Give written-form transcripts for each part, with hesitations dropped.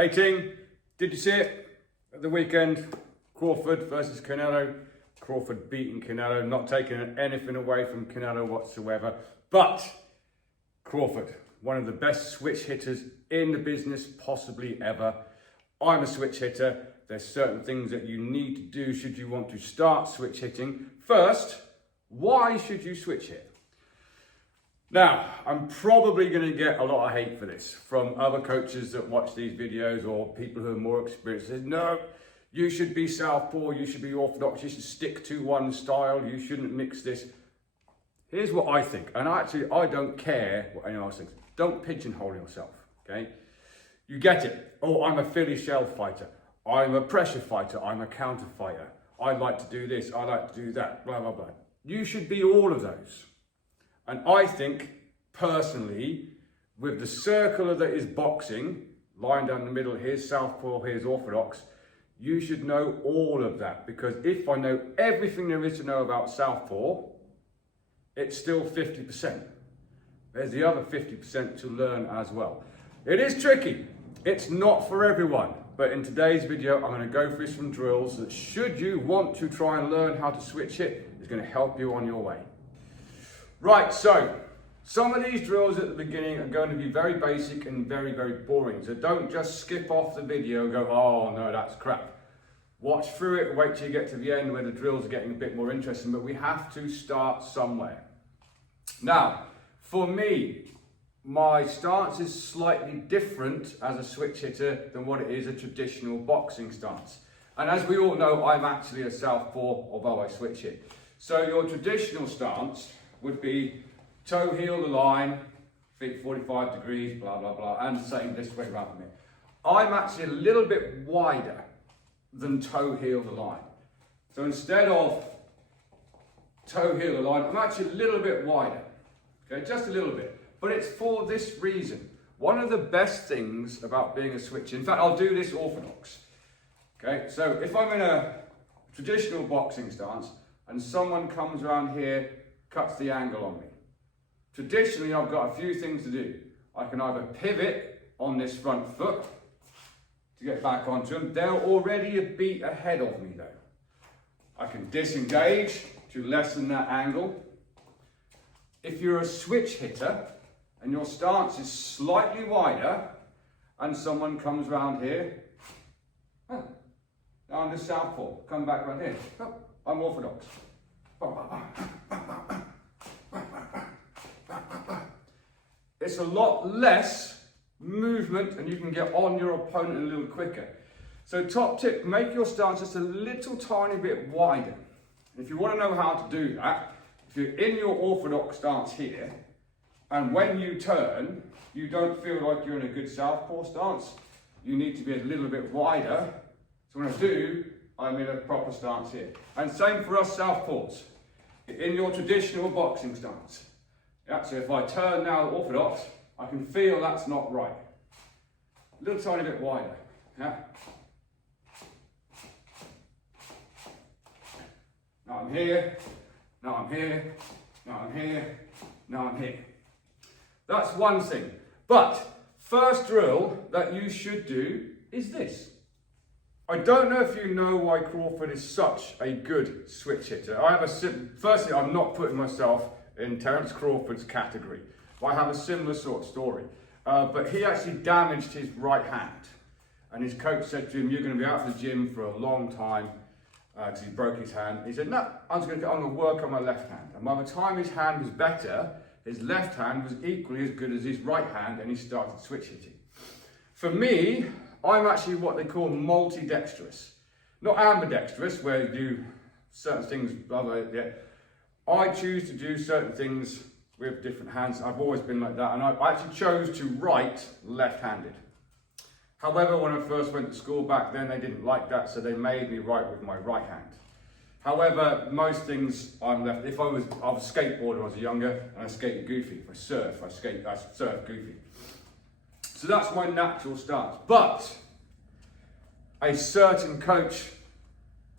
Hey team, did you see it at the weekend? Crawford versus Canelo. Crawford beating Canelo, not taking anything away from Canelo whatsoever. But Crawford, one of the best switch hitters in the business possibly ever. I'm a switch hitter. There's certain things that you need to do should you want to start switch hitting. First, why should you switch hit? Now, I'm probably going to get a lot of hate for this from other coaches that watch these videos or people who are more experienced. Say, no, you should be southpaw, you should be orthodox, you should stick to one style, you shouldn't mix this. Here's what I think, and actually I don't care what anyone else thinks. Don't pigeonhole yourself, okay? You get it. Oh, I'm a Philly shell fighter. I'm a pressure fighter. I'm a counter fighter. I like to do this, I like to do that, blah, blah, blah. You should be all of those. And I think, personally, with the circle that is boxing, line down the middle, here's southpaw, here's orthodox, you should know all of that. Because if I know everything there is to know about southpaw, it's still 50%. There's the other 50% to learn as well. It is tricky. It's not for everyone. But in today's video, I'm going to go through some drills that, should you want to try and learn how to switch hit, is going to help you on your way. Right, so some of these drills at the beginning are going to be very basic and very, very boring. So don't just skip off the video and go, oh no, that's crap. Watch through it, wait till you get to the end where the drills are getting a bit more interesting, but we have to start somewhere. Now, for me, my stance is slightly different as a switch hitter than what it is a traditional boxing stance. And as we all know, I'm actually a southpaw, although I switch hit. So your traditional stance would be toe heel the line, feet 45 degrees, blah, blah, blah, and the same this way around me. I'm actually a little bit wider than toe heel the line. So instead of toe heel the line, I'm actually a little bit wider, okay, just a little bit. But it's for this reason. One of the best things about being a switcher, in fact, I'll do this orthodox, okay? So if I'm in a traditional boxing stance and someone comes around here, cuts the angle on me. Traditionally, I've got a few things to do. I can either pivot on this front foot to get back onto them. They're already a beat ahead of me though. I can disengage to lessen that angle. If you're a switch hitter and your stance is slightly wider and someone comes around here, now I'm the southpaw, come back right here. Oh, I'm orthodox. It's a lot less movement and you can get on your opponent a little quicker. So top tip, make your stance just a little tiny bit wider. If you want to know how to do that, if you're in your orthodox stance here, and when you turn, you don't feel like you're in a good southpaw stance, you need to be a little bit wider. So when I do, I'm in a proper stance here. And same for us southpaws. In your traditional boxing stance. Yeah, so if I turn now orthodox, I can feel that's not right. A little tiny bit wider. Yeah. Now I'm here, now I'm here, now I'm here, now I'm here. That's one thing. But first drill that you should do is this. I don't know if you know why Crawford is such a good switch hitter. Firstly, I'm not putting myself in Terrance Crawford's category. I have a similar sort of story. But he actually damaged his right hand. And his coach said to him, you're going to be out of the gym for a long time because he broke his hand. He said, no, I'm going to work on my left hand. And by the time his hand was better, his left hand was equally as good as his right hand, and he started switch hitting. For me, I'm actually what they call multi-dexterous. Not ambidextrous, where you do certain things, blah, blah, blah. I choose to do certain things with different hands. I've always been like that, and I actually chose to write left-handed. However, when I first went to school back then, they didn't like that, so they made me write with my right hand. However, most things I'm left. If I was a skateboarder when I was younger, and I skated goofy. If I surf, I surf goofy. So that's my natural stance. But a certain coach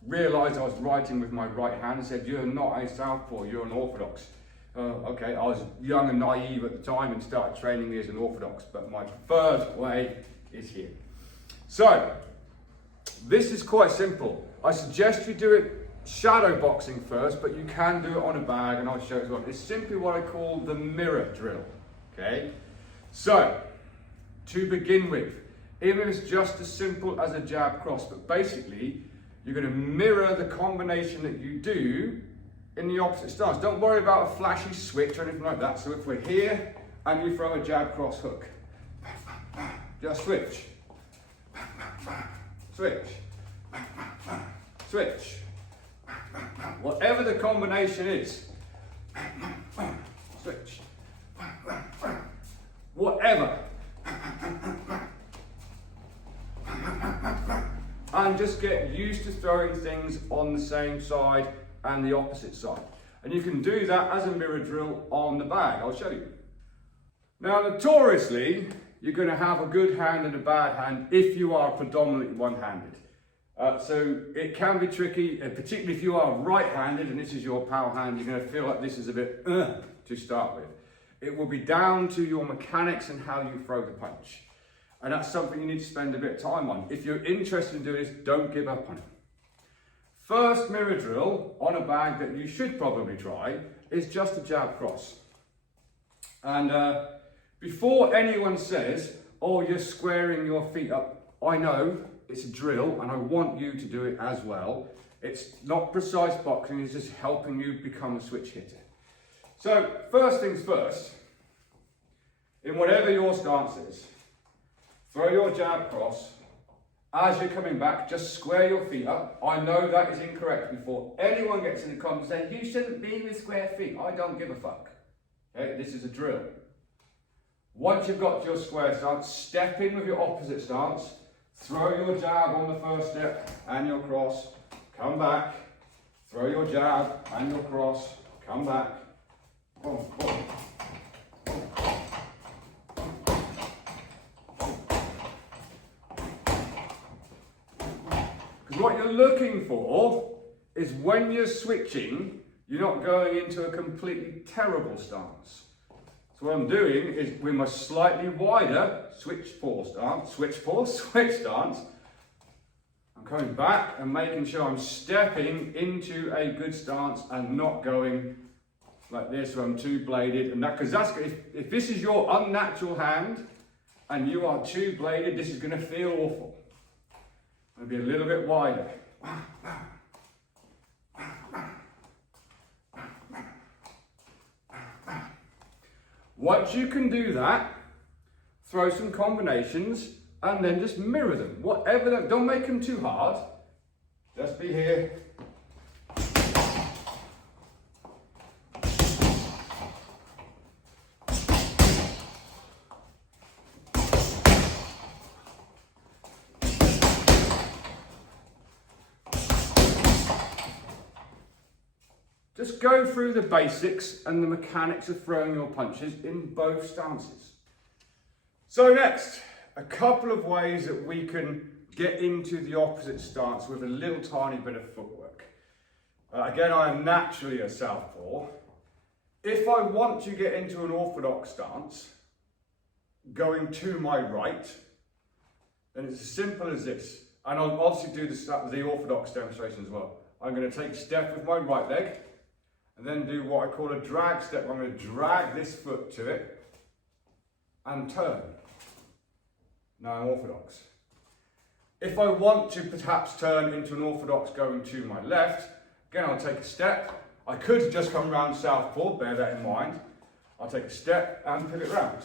realised I was writing with my right hand and said, you're not a southpaw, you're an orthodox. Okay, I was young and naive at the time and started training me as an orthodox, but my preferred way is here. So, this is quite simple. I suggest you do it shadow boxing first, but you can do it on a bag, and I'll show you as well. It's simply what I call the mirror drill, okay? So, to begin with, even if it's just as simple as a jab cross, but basically, you're going to mirror the combination that you do in the opposite stance. Don't worry about a flashy switch or anything like that. So if we're here and you throw a jab cross hook, just switch, switch, switch. Whatever the combination is, switch, whatever. And just get used to throwing things on the same side and the opposite side. And you can do that as a mirror drill on the bag. I'll show you. Now, notoriously, you're going to have a good hand and a bad hand if you are predominantly one-handed. So it can be tricky, particularly if you are right-handed and this is your power hand, you're going to feel like this is a bit to start with. It will be down to your mechanics and how you throw the punch. And that's something you need to spend a bit of time on. If you're interested in doing this, don't give up on it. First mirror drill on a bag that you should probably try is just a jab cross. And before anyone says, oh, you're squaring your feet up, I know it's a drill and I want you to do it as well. It's not precise boxing, it's just helping you become a switch hitter. So first things first, in whatever your stance is, throw your jab cross. As you're coming back, just square your feet up. I know that is incorrect. Before anyone gets in the comments saying, you shouldn't be with square feet. I don't give a fuck. Okay, this is a drill. Once you've got your square stance, step in with your opposite stance. Throw your jab on the first step and your cross. Come back. Throw your jab and your cross. Come back. Boom, boom. What you're looking for is when you're switching, you're not going into a completely terrible stance. So what I'm doing is with my slightly wider switch stance, I'm coming back and making sure I'm stepping into a good stance and not going like this where I'm two-bladed. And that, because that's, if this is your unnatural hand and you are two-bladed, this is going to feel awful. And be a little bit wider. Once you can do that, throw some combinations and then just mirror them. Whatever, don't make them too hard. Just be here. Just go through the basics and the mechanics of throwing your punches in both stances. So next, a couple of ways that we can get into the opposite stance with a little tiny bit of footwork. Again, I am naturally a southpaw. If I want to get into an orthodox stance, going to my right, then it's as simple as this. And I'll obviously do the orthodox demonstration as well. I'm going to take a step with my right leg, and then do what I call a drag step. I'm going to drag this foot to it and turn. Now I'm orthodox. If I want to perhaps turn into an orthodox going to my left, again I'll take a step. I could just come round southpaw, bear that in mind. I'll take a step and pivot round.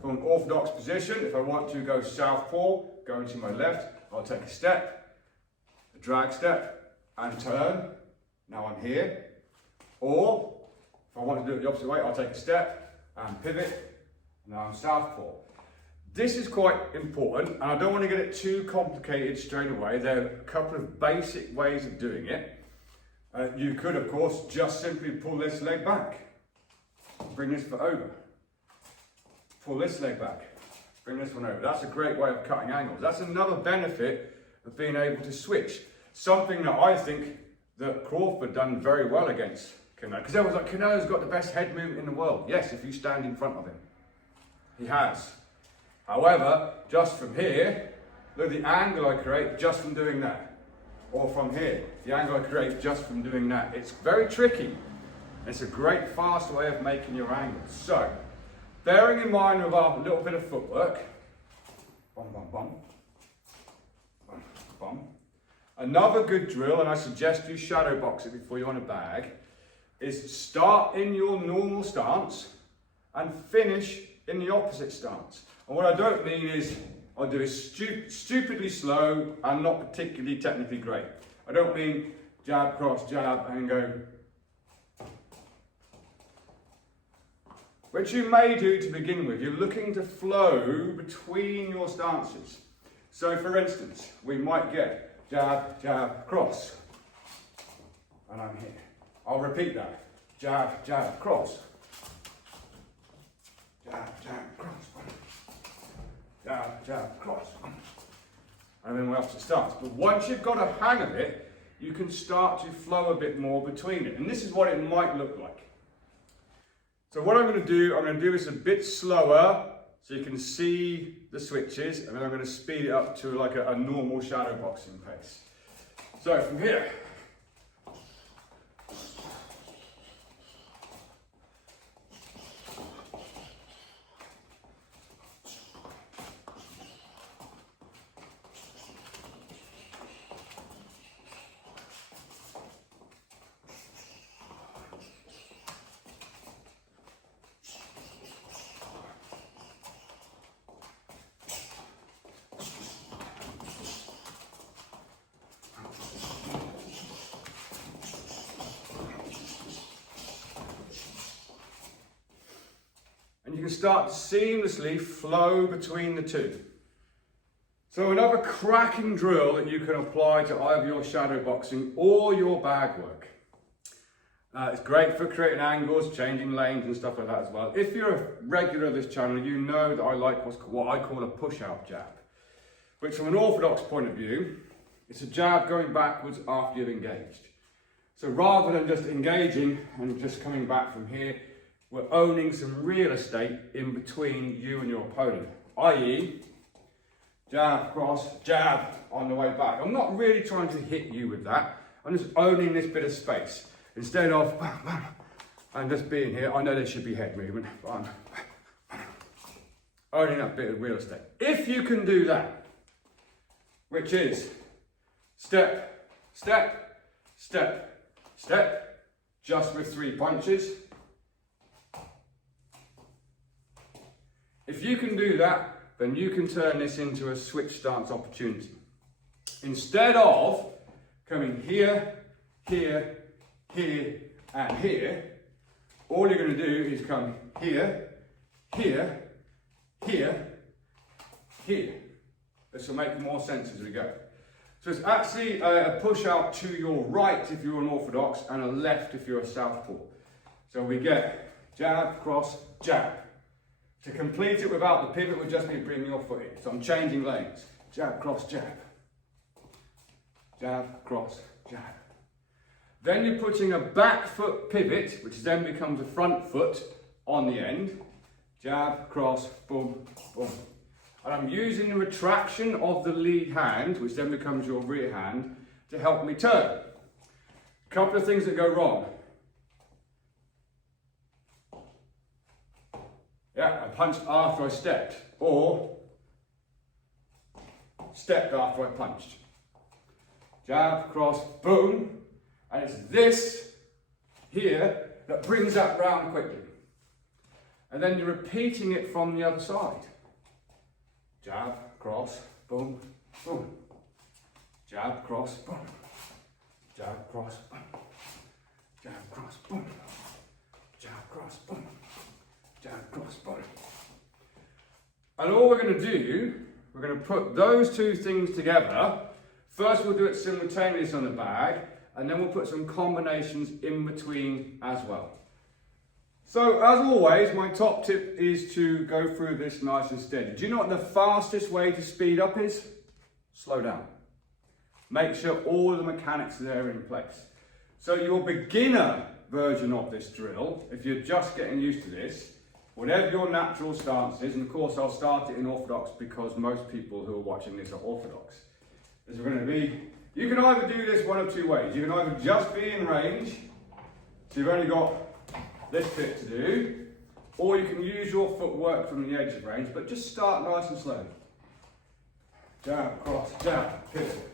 From an orthodox position, if I want to go southpaw, going to my left, I'll take a step, a drag step and turn. Now I'm here. Or, if I want to do it the opposite way, I'll take a step and pivot. Now I'm southpaw. This is quite important, and I don't want to get it too complicated straight away. There are a couple of basic ways of doing it. You could, of course, just simply pull this leg back. Bring this foot over. Pull this leg back. Bring this one over. That's a great way of cutting angles. That's another benefit of being able to switch. Something that I think that Crawford done very well against Canelo. Because everyone's like, Canelo's got the best head movement in the world. Yes, if you stand in front of him. He has. However, just from here, look at the angle I create just from doing that. Or from here, the angle I create just from doing that. It's very tricky. It's a great fast way of making your angles. So, bearing in mind with our little bit of footwork, bum, bum, bum, bum, bum. Another good drill, and I suggest you shadow box it before you're on a bag, is start in your normal stance and finish in the opposite stance. And what I don't mean is I'll do it stupidly slow and not particularly technically great. I don't mean jab, cross, jab, and go. Which you may do to begin with. You're looking to flow between your stances. So for instance, we might get jab, jab, cross. And I'm here. I'll repeat that. Jab, jab, cross. Jab, jab, cross. Jab, jab, cross. And then we're off to stance. But once you've got a hang of it, you can start to flow a bit more between it. And this is what it might look like. So what I'm going to do this a bit slower so you can see the switches, and then I'm going to speed it up to like a normal shadow boxing pace. So from here. And you can start to seamlessly flow between the two. So another cracking drill that you can apply to either your shadow boxing or your bag work. It's great for creating angles, changing lanes and stuff like that as well. If you're a regular of this channel, you know that I like what I call a push-out jab, which from an orthodox point of view, it's a jab going backwards after you've engaged. So rather than just engaging and just coming back from here, we're owning some real estate in between you and your opponent, i.e. jab, cross, jab on the way back. I'm not really trying to hit you with that. I'm just owning this bit of space. Instead of bam, bam, and just being here, I know there should be head movement, but I'm owning that bit of real estate. If you can do that, which is step, step, step, step, just with 3 punches. If you can do that, then you can turn this into a switch stance opportunity. Instead of coming here, here, here, and here, all you're going to do is come here, here, here, here. This will make more sense as we go. So it's actually a push out to your right if you're an orthodox and a left if you're a southpaw. So we get jab, cross, jab. To complete it without the pivot would just be bringing your foot in. So I'm changing lanes. Jab, cross, jab. Jab, cross, jab. Then you're putting a back foot pivot, which then becomes a front foot on the end. Jab, cross, boom, boom. And I'm using the retraction of the lead hand, which then becomes your rear hand, to help me turn. A couple of things that go wrong. Yeah, I punched after I stepped, or stepped after I punched. Jab, cross, boom, and it's this here that brings that round quickly. And then you're repeating it from the other side. Jab, cross, boom, boom. Jab, cross, boom. Jab, cross, boom. Jab, cross, boom. Jab, cross, boom. Jab, cross, boom. And all we're going to do, we're going to put those two things together. First we'll do it simultaneously on the bag, and then we'll put some combinations in between as well. So as always, my top tip is to go through this nice and steady. Do you know what the fastest way to speed up is? Slow down. Make sure all of the mechanics are there in place. So your beginner version of this drill, if you're just getting used to this, whatever your natural stance is, and of course I'll start it in orthodox because most people who are watching this are orthodox. Is going to be, you can either do this one of two ways. You can either just be in range, so you've only got this bit to do, or you can use your footwork from the edge of range, but just start nice and slow. Jab, cross, jab, pivot.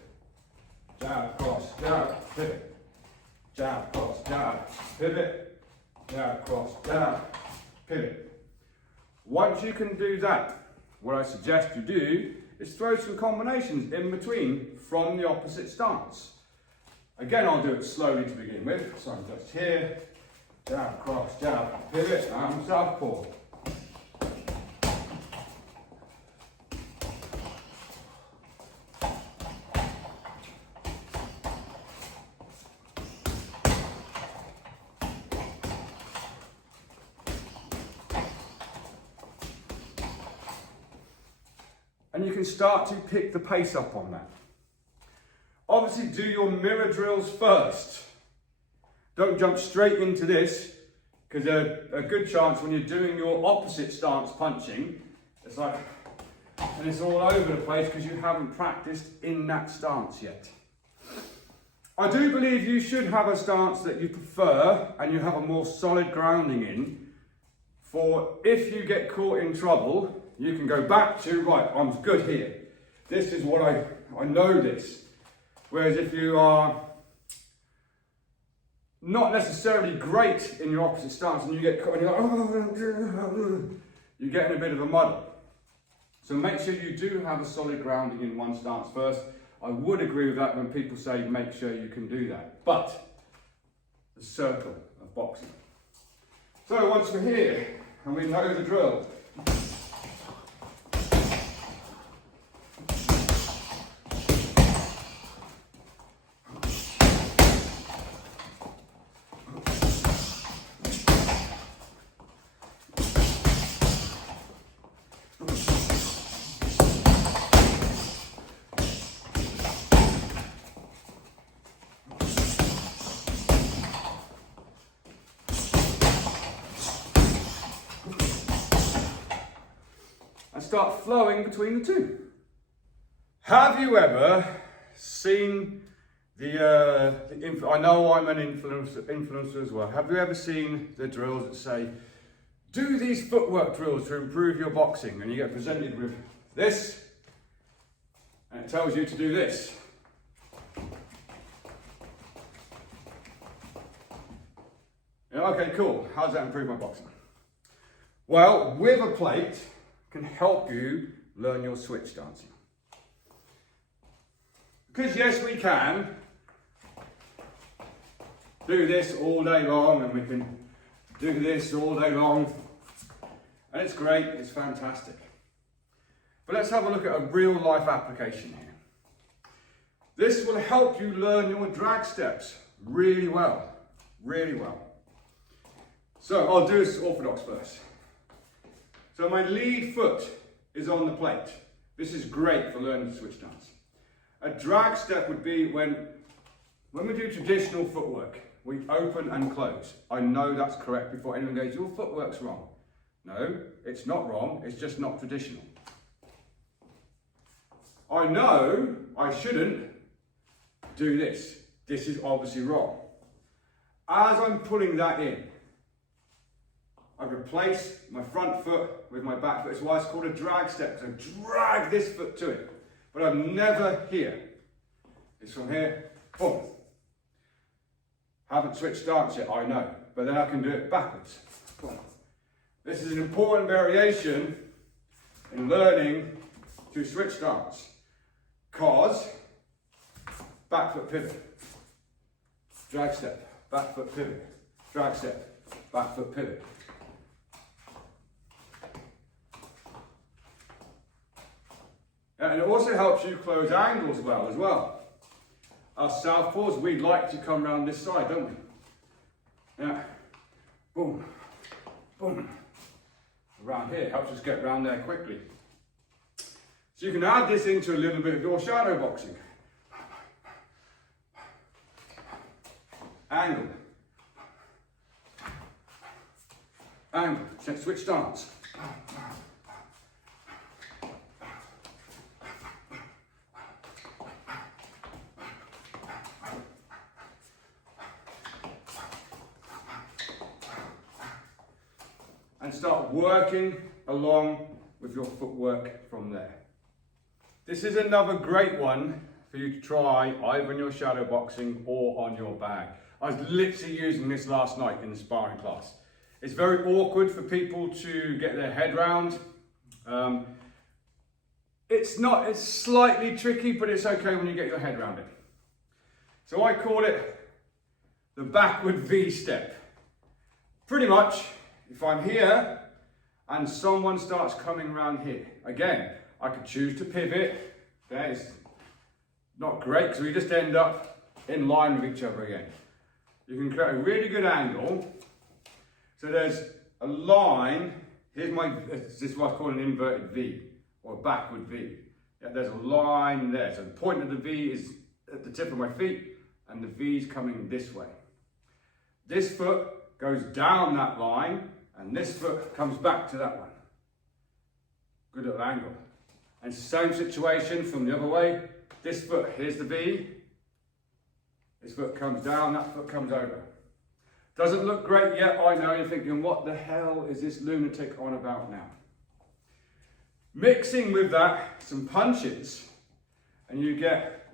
Jab, cross, jab, pivot. Jab, cross, jab, pivot. Jab, cross, jab, pivot. Once you can do that, what I suggest you do is throw some combinations in between from the opposite stance. Again, I'll do it slowly to begin with. So I'm just here, jab, cross, jab, pivot, and southpaw. And you can start to pick the pace up on that. Obviously, do your mirror drills first. Don't jump straight into this, because a good chance when you're doing your opposite stance punching, it's like, and it's all over the place because you haven't practiced in that stance yet. I do believe you should have a stance that you prefer and you have a more solid grounding in, for if you get caught in trouble, you can go back to, right, I'm good here. This is what I know this. Whereas if you are not necessarily great in your opposite stance and you get caught and you're like, you get in a bit of a muddle. So make sure you do have a solid grounding in one stance first. I would agree with that when people say make sure you can do that. But the circle of boxing. So once we're here and we know the drill, start flowing between the two. Have you ever seen I know I'm an influencer as well. Have you ever seen the drills that say, do these footwork drills to improve your boxing? And you get presented with this, and it tells you to do this. Yeah, okay, cool. How does that improve my boxing? Well, with a plate, can help you learn your switch dancing. Because yes, we can do this all day long, and we can do this all day long, and it's great, it's fantastic. But let's have a look at a real life application here. This will help you learn your drag steps really well, really well. So I'll do this orthodox first. So my lead foot is on the plate. This is great for learning to switch dance. A drag step would be when we do traditional footwork, we open and close. I know that's correct before anyone goes, your footwork's wrong. No, it's not wrong, it's just not traditional. I know I shouldn't do this. This is obviously wrong. As I'm pulling that in, I replace my front foot with my back foot. It's why it's called a drag step. So drag this foot to it. But I'm never here. It's from here, boom. Haven't switched stance yet, I know. But then I can do it backwards. Boom. This is an important variation in learning to switch stance. Cause back foot pivot. Drag step, back foot pivot. Drag step, back foot pivot. And it also helps you close angles well as well. Our southpaws, we like to come around this side, don't we? Yeah. Boom, boom. Around here, helps us get around there quickly. So you can add this into a little bit of your shadow boxing. Angle. angle, switch stance. And start working along with your footwork from there. This is another great one for you to try either in your shadow boxing or on your bag. I was literally using this last night in the sparring class. It's very awkward for people to get their head round. It's slightly tricky, but it's okay when you get your head around it. So I call it the backward V step. Pretty much, if I'm here and someone starts coming around here, again, I could choose to pivot. Okay, it's not great because we just end up in line with each other again. You can create a really good angle. So there's a line. This is what I call an inverted V or a backward V. Yeah, there's a line there. So the point of the V is at the tip of my feet and the V is coming this way. This foot goes down that line and this foot comes back to that one. Good little angle. And same situation from the other way. This foot, here's the V. This foot comes down, that foot comes over. Doesn't look great yet, I know. You're thinking, what the hell is this lunatic on about now? Mixing with that some punches, and you get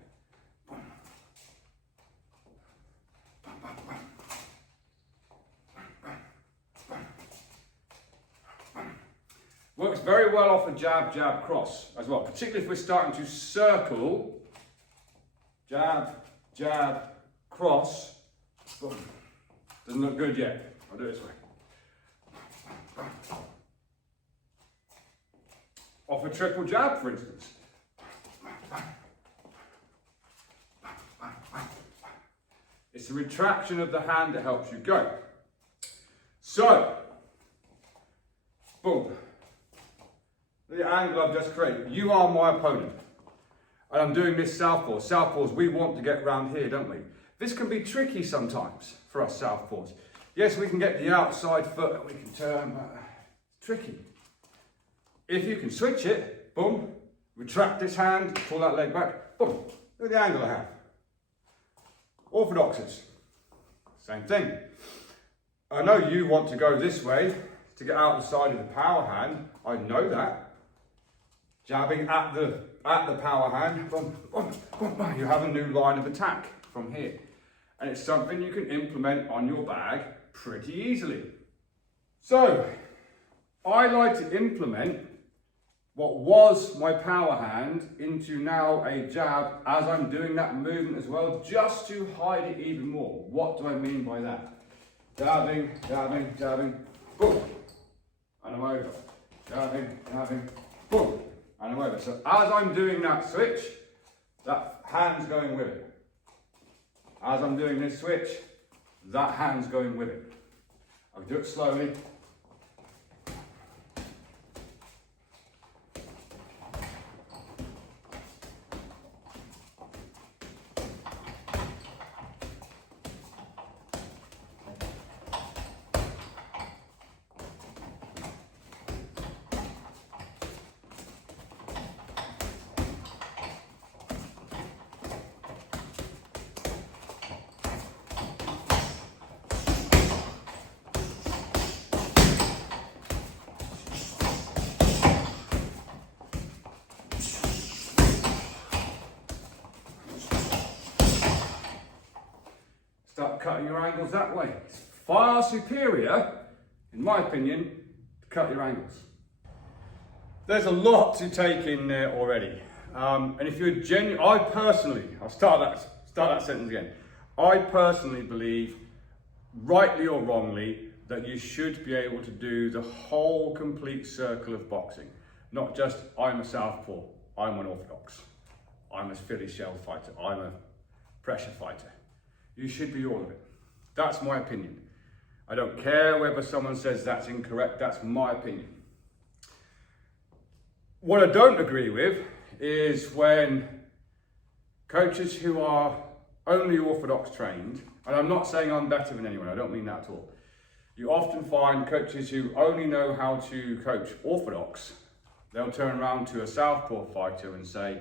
works very well off a jab, jab, cross as well, particularly if we're starting to circle, jab, jab, cross, boom. Doesn't look good yet. I'll do it this way. Off a triple jab, for instance. It's the retraction of the hand that helps you go. So, boom. The angle I've just created. You are my opponent. And I'm doing this southpaw. Southpaws, we want to get round here, don't we? This can be tricky sometimes for us southpaws. Yes, we can get the outside foot and we can turn, but it's tricky. If you can switch it, boom, retract this hand, pull that leg back, boom, look at the angle I have. Orthodoxes, same thing. I know you want to go this way to get out the side of the power hand, I know that. Jabbing at the power hand, boom, boom, boom, boom. You have a new line of attack from here. And it's something you can implement on your bag pretty easily. So, I like to implement what was my power hand into now a jab as I'm doing that movement as well, just to hide it even more. What do I mean by that? Jabbing, jabbing, jabbing, boom, and I'm over. Jabbing, jabbing, boom, and I'm over. So as I'm doing that switch, that hand's going with it. As I'm doing this switch, that hand's going with it. I'll do it slowly. Start cutting your angles that way. It's far superior, in my opinion, to cut your angles. There's a lot to take in there already. And if you're genuine, I'll start that sentence again. I personally believe, rightly or wrongly, that you should be able to do the whole complete circle of boxing. Not just, I'm a southpaw, I'm an orthodox, I'm a Philly shell fighter, I'm a pressure fighter. You should be all of it. That's my opinion. I don't care whether someone says that's incorrect, that's my opinion. What I don't agree with is when coaches who are only orthodox trained, and I'm not saying I'm better than anyone, I don't mean that at all, You often find coaches who only know how to coach orthodox, they'll turn around to a southpaw fighter and say,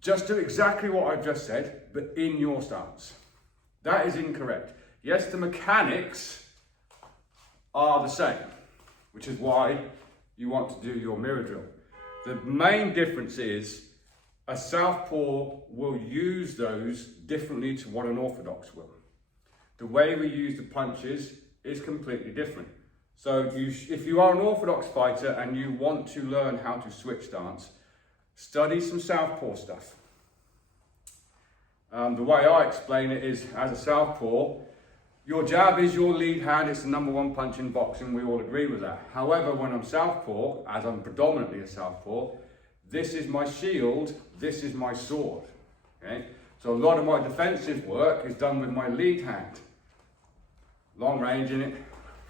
just do exactly what I've just said, but in your stance. That is incorrect. Yes, the mechanics are the same, which is why you want to do your mirror drill. The main difference is a southpaw will use those differently to what an orthodox will. The way we use the punches is completely different. So if you are an orthodox fighter and you want to learn how to switch stance, study some southpaw stuff. The way I explain it is, as a southpaw, your jab is your lead hand, it's the number one punch in boxing, we all agree with that. However, when I'm southpaw, as I'm predominantly a southpaw, this is my shield, this is my sword. Okay? So a lot of my defensive work is done with my lead hand. Long range in it,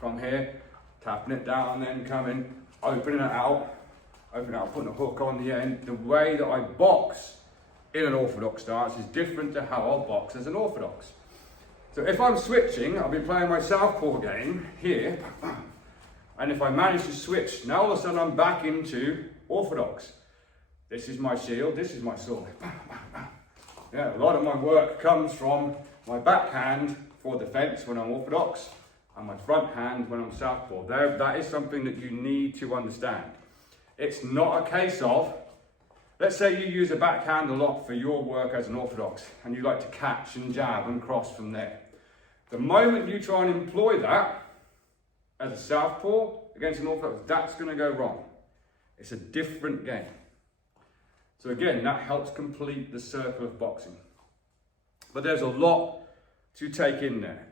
from here, tapping it down, then coming, opening it out, putting a hook on the end. The way that I box in an orthodox stance is different to how I'll box as an orthodox. So if I'm switching, I'll be playing my southpaw game here, and if I manage to switch, now all of a sudden I'm back into orthodox. This is my shield, this is my sword. Yeah, a lot of my work comes from my backhand for defense when I'm orthodox, and my front hand when I'm southpaw. That is something that you need to understand. It's not a case of, let's say you use a backhand a lot for your work as an orthodox, and you like to catch and jab and cross from there. The moment you try and employ that as a southpaw against an orthodox, that's going to go wrong. It's a different game. So again, that helps complete the circle of boxing. But there's a lot to take in there.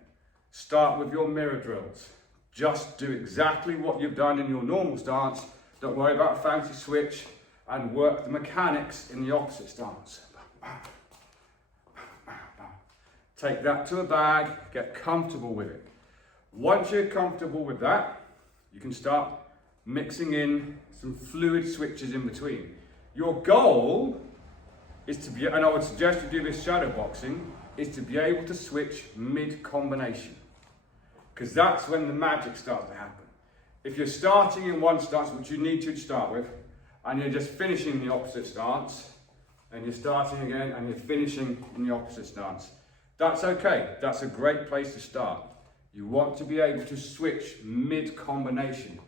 Start with your mirror drills. Just do exactly what you've done in your normal stance. Don't worry about a fancy switch, and work the mechanics in the opposite stance. Take that to a bag, get comfortable with it. Once you're comfortable with that, you can start mixing in some fluid switches in between. Your goal is to be, and I would suggest you do this shadow boxing, is to be able to switch mid-combination. Because that's when the magic starts to happen. If you're starting in one stance, which you need to start with, and you're just finishing the opposite stance, and you're starting again and you're finishing in the opposite stance, that's okay. That's a great place to start. You want to be able to switch mid-combination.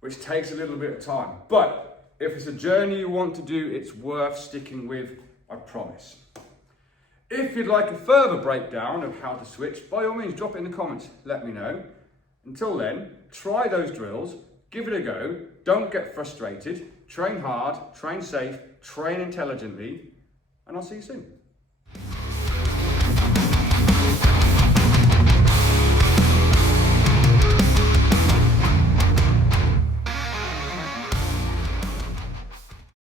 Which takes a little bit of time. But if it's a journey you want to do, it's worth sticking with, I promise. If you'd like a further breakdown of how to switch, by all means, drop it in the comments, let me know. Until then, try those drills, give it a go, don't get frustrated, train hard, train safe, train intelligently, and I'll see you soon.